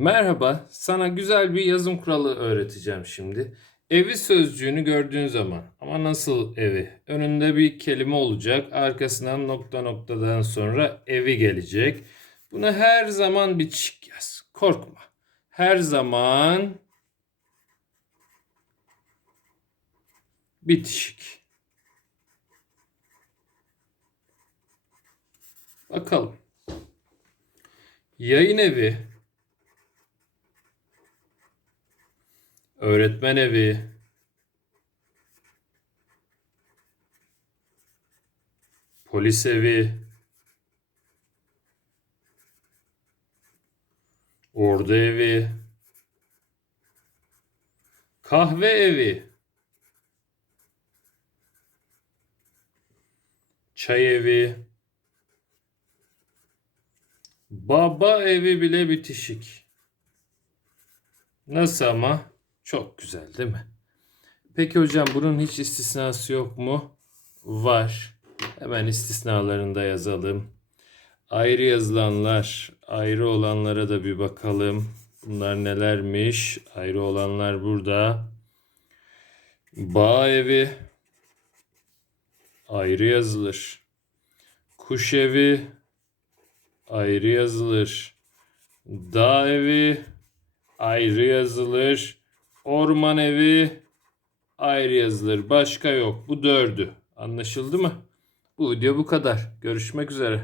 Merhaba, sana güzel bir yazım kuralı öğreteceğim şimdi. Evi sözcüğünü gördüğün zaman ama nasıl evi? Önünde bir kelime olacak, arkasından nokta noktadan sonra evi gelecek. Buna her zaman bitişik yaz. Korkma. Her zaman bitişik. Bakalım. Yayın evi, öğretmen evi, polis evi, ordu evi, kahve evi, çay evi, Baba evi bile bitişik. Nasıl ama? Çok güzel değil mi? Peki hocam bunun hiç istisnası yok mu? Var. Hemen istisnalarını da yazalım. Ayrı yazılanlar, ayrı olanlara da bir bakalım. Bunlar nelermiş? Ayrı olanlar burada. Bağ evi ayrı yazılır. Kuş evi ayrı yazılır. Dağ evi ayrı yazılır. Orman evi ayrı yazılır. Başka yok. Bu dördü. Anlaşıldı mı? Bu video bu kadar. Görüşmek üzere.